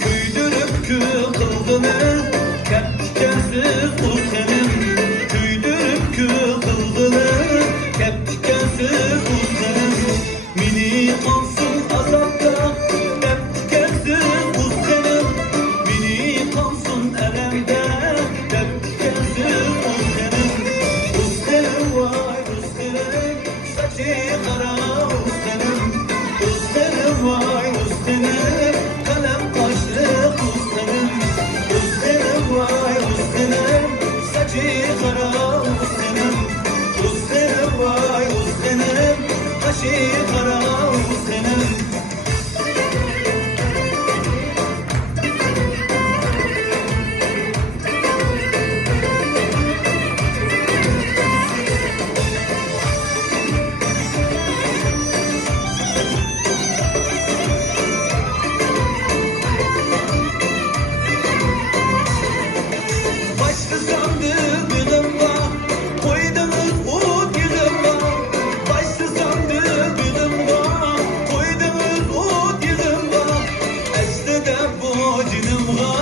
Küydürüp kül kıldınız, kepkensiz bu senin. Küydürüp kül kıldınız, kepkensiz bu senin. Mini kansın azapta, kepkensiz bu senin. Mini kansın elemde, kepkensiz bu senin. Bu senin vay bu senin, saçı kara bu senin. Bu senin vay bu senin, kalem kaşlı bu senin. Bu senin vay bu senin, saçı kara bu senin. Bu senin vay bu senin, kaşı kara bu senin. Başlı sandığımda koydunuz umut yüzüme. Başlı sandığımda koydunuz umut yüzüme. Eslide bu cinimga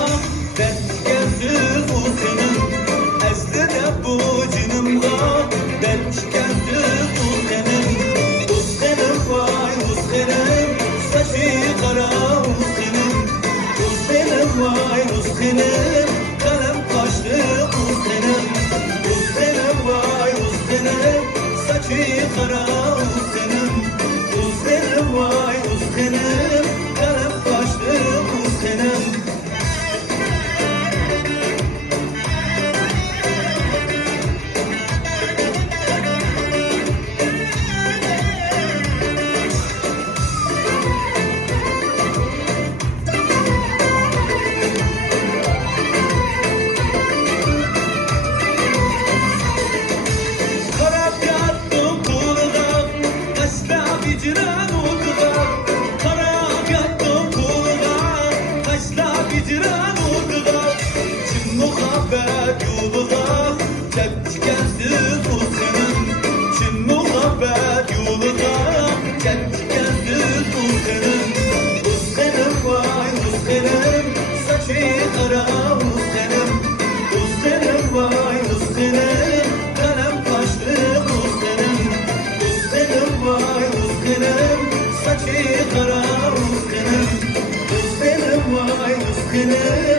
dertkensiz bu senin. Eslide bu cinimga dertkensiz bu senin. Bu senin vay bu senin, saçı kara bu senin. Bu senin vay bu senin, kalem kaşlı bu senin. Bu senin vay bu senin, saçı kara bu senin. Bu senin vay bu senin, kalem kaşlı bu senin. Karab yattım kuluna, kaçta biciren uğruna. Karab yattım kuluna, kaçta biciren uğruna. Çin muhabbet yoluna, kepkensiz bu senin. Çin muhabbet yoluna, kepkensiz bu senin. Bu senin vay bu senin, saçı kara bu senin. Bu senin vay bu senin, kalem kaşlı bu senin. Bu senin vay bu senin, saçı kara bu senin. Bu senin vay bu senin.